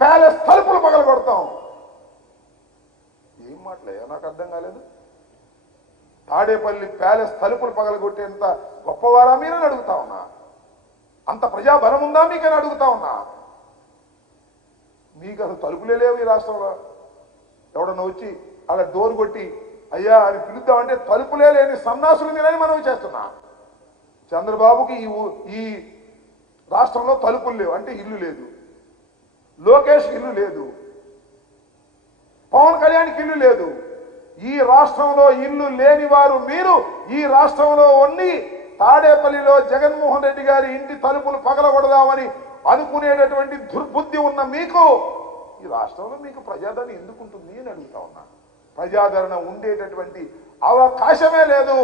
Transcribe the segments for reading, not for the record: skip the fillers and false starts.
Palace తలుపులు పగలగొడతాం. ఏం మాటలయ్యా, నాకు అర్థం కాలేదు. తాడేపల్లి ప్యాలెస్ తలుపులు పగలగొట్టేంత గొప్పవారా మీరని అడుగుతా ఉన్నా. అంత ప్రజాబలం ఉందా మీకని అడుగుతా ఉన్నా. మీకు అసలు తలుపులే లేవు ఈ రాష్ట్రంలో. ఎవడన్నా వచ్చి అలా డోర్ కొట్టి అయ్యా అని పిలుద్దామంటే తలుపులే లేని సన్నాసులు మీరని మనం చేస్తున్నా. చంద్రబాబుకి ఈ రాష్ట్రంలో తలుపులు లేవు అంటే ఇల్లు లేదు, లోకేష్ ఇల్లు లేదు, పవన్ కళ్యాణ్కి ఇల్లు లేదు. ఈ రాష్ట్రంలో ఇల్లు లేని వారు మీరు. ఈ రాష్ట్రంలో ఉండి తాడేపల్లిలో జగన్మోహన్ రెడ్డి గారి ఇంటి తలుపులు పగలగొడదామని అనుకునేటటువంటి దుర్బుద్ధి ఉన్న మీకు ఈ రాష్ట్రంలో మీకు ప్రజాదరణ ఎందుకు ఉంటుంది అని అడుగుతా ఉన్నా. ప్రజాదరణ ఉండేటటువంటి అవకాశమే లేదు,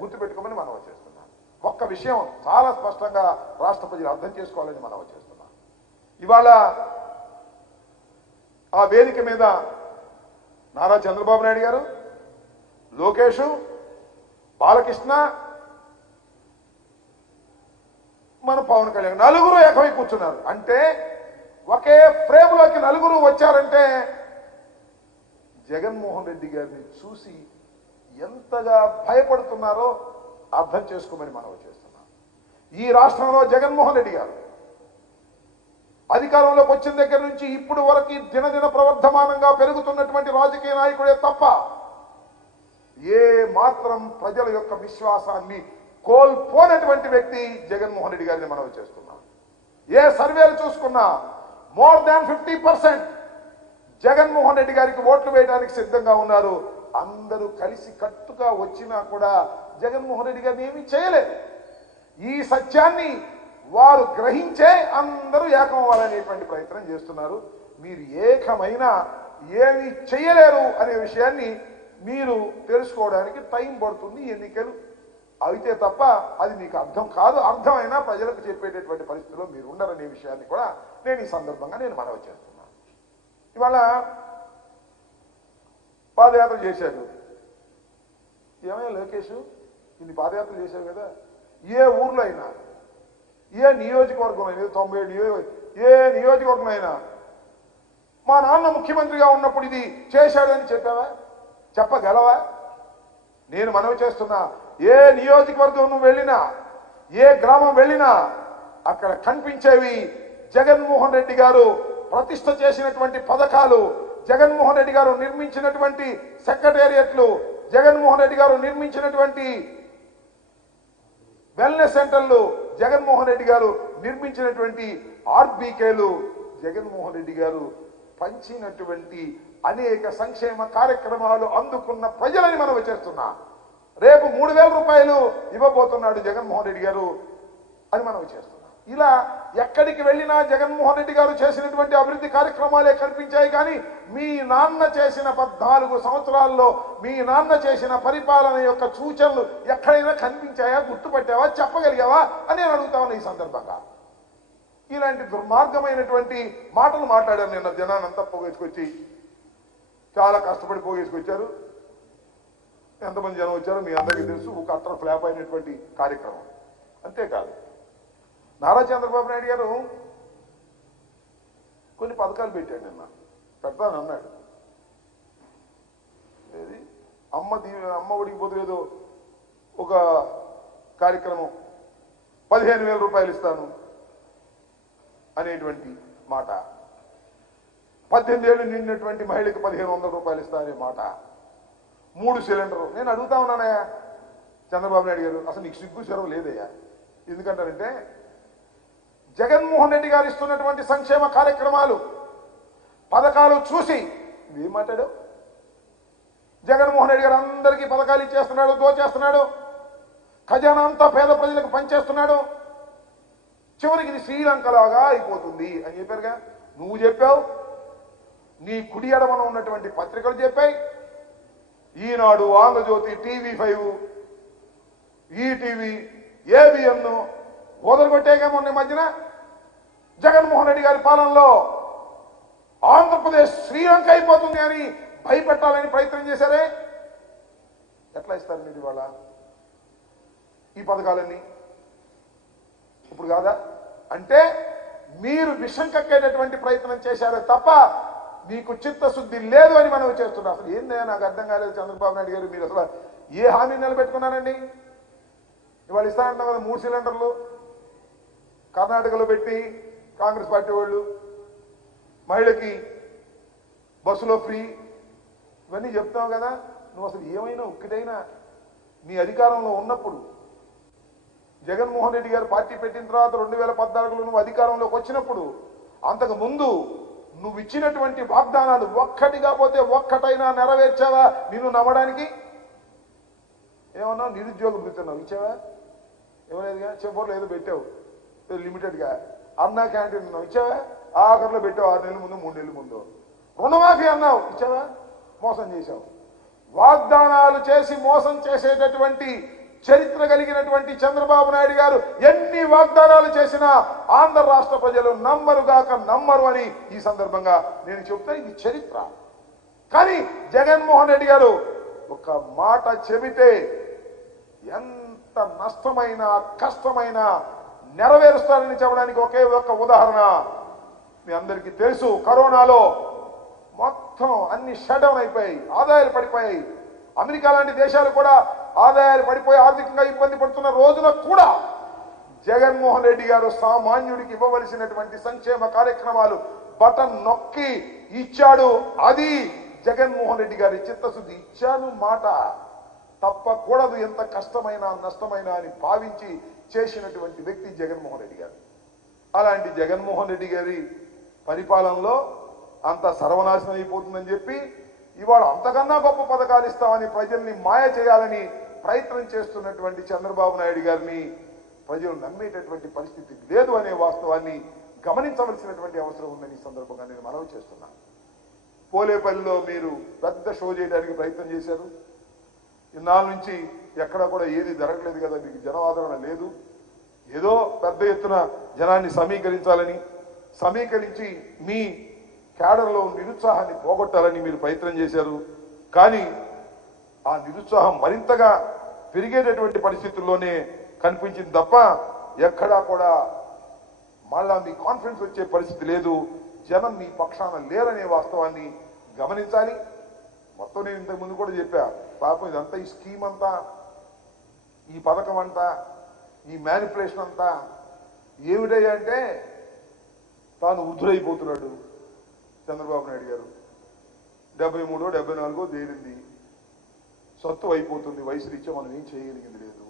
గుర్తుపెట్టుకోమని మనవి చేస్తున్నాం. ఒక్క విషయం చాలా స్పష్టంగా రాష్ట్ర ప్రజలు అర్థం చేసుకోవాలని మనవి చేస్తున్నాం. ఇవాళ ఆ వేదిక మీద నారా చంద్రబాబు నాయుడు గారు, లోకేష్, బాలకృష్ణ, మన పవన్ కళ్యాణ్ నలుగురు ఏకమై కూర్చున్నారు. అంటే ఒకే ఫ్రేమ్లోకి నలుగురు వచ్చారంటే జగన్మోహన్ రెడ్డి గారిని చూసి ఎంతగా భయపడుతున్నారో అర్థం చేసుకోమని మనం చేస్తున్నాం. ఈ రాష్ట్రంలో జగన్మోహన్ రెడ్డి గారు అధికారంలోకి వచ్చిన దగ్గర నుంచి ఇప్పుడు వరకు దినదిన ప్రవర్ధమానంగా పెరుగుతున్నటువంటి రాజకీయ నాయకుడే తప్ప ఏ మాత్రం ప్రజల యొక్క విశ్వాసాన్ని కోల్పోనటువంటి వ్యక్తి జగన్మోహన్ రెడ్డి గారిని మనం చేస్తున్నాం. ఏ సర్వేలు చూసుకున్నా మోర్ దాన్ 50% జగన్మోహన్ రెడ్డి గారికి ఓట్లు వేయడానికి సిద్ధంగా ఉన్నారు. అందరూ కలిసి కట్టుగా వచ్చినా కూడా జగన్మోహన్ రెడ్డి గారిని ఏమీ చేయలేదు. ఈ సత్యాన్ని వారు గ్రహించే అందరూ ఏకమవ్వాలనేటువంటి ప్రయత్నం చేస్తున్నారు. మీరు ఏకమైనా ఏమి చేయలేరు అనే విషయాన్ని మీరు తెలుసుకోవడానికి టైం పడుతుంది. ఎన్నికలు అయితే తప్ప అది మీకు అర్థం కాదు. అర్థమైనా ప్రజలకు చెప్పేటటువంటి పరిస్థితిలో మీరు ఉండరనే విషయాన్ని కూడా నేను ఈ సందర్భంగా మనవి చేస్తున్నాను. ఇవాళ పాదయాత్ర చేశారు. ఏమైనా లోకేష్ ఇన్ని పాదయాత్ర చేశారు కదా, ఏ ఊర్లో అయినా, ఏ నియోజకవర్గం అయినా, 97 ఏ నియోజకవర్గం అయినా మా నాన్న ముఖ్యమంత్రిగా ఉన్నప్పుడు ఇది చేశాడని చెప్పావా? చెప్పగలవా? నేను మనవి చేస్తున్నా, ఏ నియోజకవర్గం నువ్వు వెళ్ళినా, ఏ గ్రామం వెళ్ళినా అక్కడ కనిపించేవి జగన్మోహన్ రెడ్డి గారు ప్రతిష్ఠ చేసినటువంటి పథకాలు, జగన్మోహన్ రెడ్డి గారు నిర్మించినటువంటి సెక్రటేరియట్లు, జగన్మోహన్ రెడ్డి గారు నిర్మించినటువంటి వెల్నెస్ సెంటర్లు, జగన్మోహన్ రెడ్డి గారు నిర్మించినటువంటి ఆర్బీకేలు, జగన్మోహన్ రెడ్డి గారు పంచినటువంటి అనేక సంక్షేమ కార్యక్రమాలు అందుకున్న ప్రజలని మనం చేస్తున్నా. రేపు 3000 రూపాయలు ఇవ్వబోతున్నాడు జగన్మోహన్ రెడ్డి గారు అని మనం చేస్తున్నాం. ఇలా ఎక్కడికి వెళ్ళినా జగన్మోహన్ రెడ్డి గారు చేసినటువంటి అభివృద్ధి కార్యక్రమాలే కనిపించాయి. కానీ మీ నాన్న చేసిన 14 సంవత్సరాల్లో మీ నాన్న చేసిన పరిపాలన యొక్క సూచనలు ఎక్కడైనా కనిపించాయా? గుర్తుపట్టావా? చెప్పగలిగావా అని నేను అడుగుతా ఉన్నా. ఈ సందర్భంగా ఇలాంటి దుర్మార్గమైనటువంటి మాటలు మాట్లాడారు. నిన్న జనానంతా పోగేసుకొచ్చి చాలా కష్టపడి పోగేసుకొచ్చారు. ఎంతమంది జనం వచ్చారో మీ అందరికీ తెలుసు. ఒక అట్టర్ ఫ్లాప్ అయినటువంటి కార్యక్రమం. అంతేకాదు, నారా చంద్రబాబు నాయుడు గారు కొన్ని పథకాలు పెట్టాడు. నిన్న పెడతానన్నాడు. ఏది అమ్మ ఒడికి పోతే ఏదో ఒక కార్యక్రమం 15,000 రూపాయలు ఇస్తాను అనేటువంటి మాట, 18 ఏళ్ళు నిండినటువంటి మహిళకి 1500 రూపాయలు ఇస్తా అనే మాట, 3 సిలిండర్లు. నేను అడుగుతా ఉన్నానయ్యా చంద్రబాబు నాయుడు గారు, అసలు నీకు సిగ్గు చెరవ లేదయ్యా. ఎందుకంటారంటే జగన్మోహన్ రెడ్డి గారు ఇస్తున్నటువంటి సంక్షేమ కార్యక్రమాలు పథకాలు చూసి ఏం మాట్లాడావు? జగన్మోహన్ రెడ్డి గారు అందరికీ పథకాలు ఇచ్చేస్తున్నాడు, దోచేస్తున్నాడు, ఖజానా అంతా పేద ప్రజలకు పనిచేస్తున్నాడు, చివరికి ఇది శ్రీలంకలాగా అయిపోతుంది అని చెప్పారుగా. నువ్వు చెప్పావు, నీ కుడి ఎడమన ఉన్నటువంటి పత్రికలు చెప్పాయి. ఈనాడు, ఆంధ్రజ్యోతి, TV5, ఈటీవీ, ABN వదలగొట్టేగా మొన్న మధ్యన జగన్మోహన్ రెడ్డి గారి పాలనలో ఆంధ్రప్రదేశ్ శ్రీలంక అయిపోతుంది అని భయపెట్టాలని ప్రయత్నం చేశారే. ఎట్లా ఇస్తారు మీరు ఇవాళ ఈ పథకాలన్నీ? ఇప్పుడు కాదా? అంటే మీరు విషం కక్కేటటువంటి ప్రయత్నం చేశారే తప్ప మీకు చిత్తశుద్ధి లేదు అని మనం చేస్తున్నాం. అసలు ఏందే నాకు అర్థం కాలేదు చంద్రబాబు నాయుడు గారు, మీరు అసలు ఏ హామీ నిలబెట్టుకున్నారండి? ఇవాళ ఇస్తానంటున్నాం కదా 3 సిలిండర్లు కర్ణాటకలో పెట్టి కాంగ్రెస్ పార్టీ వాళ్ళు, మహిళకి బస్సులో ఫ్రీ, ఇవన్నీ చెప్తావు కదా. నువ్వు అసలు ఏమైనా ఒక్కటైనా నీ అధికారంలో ఉన్నప్పుడు, జగన్మోహన్ రెడ్డి గారు పార్టీ పెట్టిన తర్వాత 2014లో నువ్వు అధికారంలోకి వచ్చినప్పుడు, అంతకు ముందు నువ్వు ఇచ్చినటువంటి వాగ్దానాలు ఒక్కటిగా పోతే ఒక్కటైనా నెరవేర్చావా? నిన్ను నమ్మడానికి ఏమన్నా నిరుద్యోగ వృత్తున్నావు ఇచ్చావా? ఇవ్వలేదుగా. చెప్పోర్లు ఏదో పెట్టావు లిమిటెడ్గా. అన్నా క్యాంటీన్ ఉన్నావు ఇచ్చావా? ఆఖరిలో పెట్టావు 6 నెలల ముందు 3 నెలల ముందు. రుణమాఫీ అన్నావు ఇచ్చావా? మోసం చేశావు. వాగ్దానాలు చేసి మోసం చేసేటటువంటి చరిత్ర కలిగినటువంటి చంద్రబాబు నాయుడు గారు ఎన్ని వాగ్దానాలు చేసినా ఆంధ్ర రాష్ట్ర ప్రజలు నమ్మరు అని ఈ సందర్భంగా నేను చెప్తా. ఇది చరిత్ర. కానీ జగన్మోహన్ రెడ్డి గారు ఒక మాట చెబితే ఎంత నష్టమైన కష్టమైన నెరవేరుస్తారని చెప్పడానికి ఒకే ఒక ఉదాహరణ మీ అందరికీ తెలుసు. కరోనాలో మొత్తం అన్ని షట్ డౌన్ అయిపోయాయి, ఆదాయాలు పడిపోయాయి. అమెరికా లాంటి దేశాలు కూడా ఆదాయాలు పడిపోయి ఆర్థికంగా ఇబ్బంది పడుతున్న రోజున కూడా జగన్మోహన్ రెడ్డి గారు సామాన్యుడికి ఇవ్వవలసినటువంటి సంక్షేమ కార్యక్రమాలు బటన్ నొక్కి ఇచ్చాడు. అది జగన్మోహన్ రెడ్డి గారి చిత్తశుద్ధి. ఇచ్చాను మాట తప్పకూడదు, ఎంత కష్టమైన నష్టమైన అని భావించి చేసినటువంటి వ్యక్తి జగన్మోహన్ రెడ్డి గారు. అలాంటి జగన్మోహన్ రెడ్డి గారి పరిపాలనలో అంత సర్వనాశనం అయిపోతుందని చెప్పి ఇవాళ అంతకన్నా గొప్ప పథకాలు ఇస్తామని ప్రజల్ని మాయ చేయాలని ప్రయత్నం చేస్తున్నటువంటి చంద్రబాబు నాయుడు గారిని ప్రజలు నమ్మేటటువంటి పరిస్థితి లేదు అనే వాస్తవాన్ని గమనించవలసినటువంటి అవసరం ఉందని ఈ సందర్భంగా నేను మనవి చేస్తున్నాను. పోలేపల్లిలో మీరు పెద్ద షో చేయడానికి ప్రయత్నం చేశారు. ఇన్నాళ్ళ నుంచి ఎక్కడా కూడా ఏది జరగలేదు కదా, మీకు జనాదరణ లేదు. ఏదో పెద్ద ఎత్తున జనాన్ని సమీకరించి మీ క్యాడర్లో నిరుత్సాహాన్ని పోగొట్టాలని మీరు ప్రయత్నం చేశారు. కానీ ఆ నిరుత్సాహం మరింతగా పెరిగేటటువంటి పరిస్థితుల్లోనే కనిపించింది తప్ప ఎక్కడా కూడా మళ్ళా మీ కాన్ఫిడెన్స్ వచ్చే పరిస్థితి లేదు. జనం మీ పక్షాన లేరనే వాస్తవాన్ని గమనించాలి. మొత్తం నేను ఇంతకు ముందు కూడా చెప్పా, పాపం ఇదంతా ఈ స్కీమ్ అంతా, ఈ పథకం అంతా, ఈ మ్యానిపులేషన్ అంతా ఏమిటయ్యా అంటే తాను వృద్ధుడైపోతున్నాడు చంద్రబాబు నాయుడు గారు. 73, 74 తేలింది, సత్తు అయిపోతుంది, వయసు రీత్యా మనం ఏం చేయగలిగింది లేదు.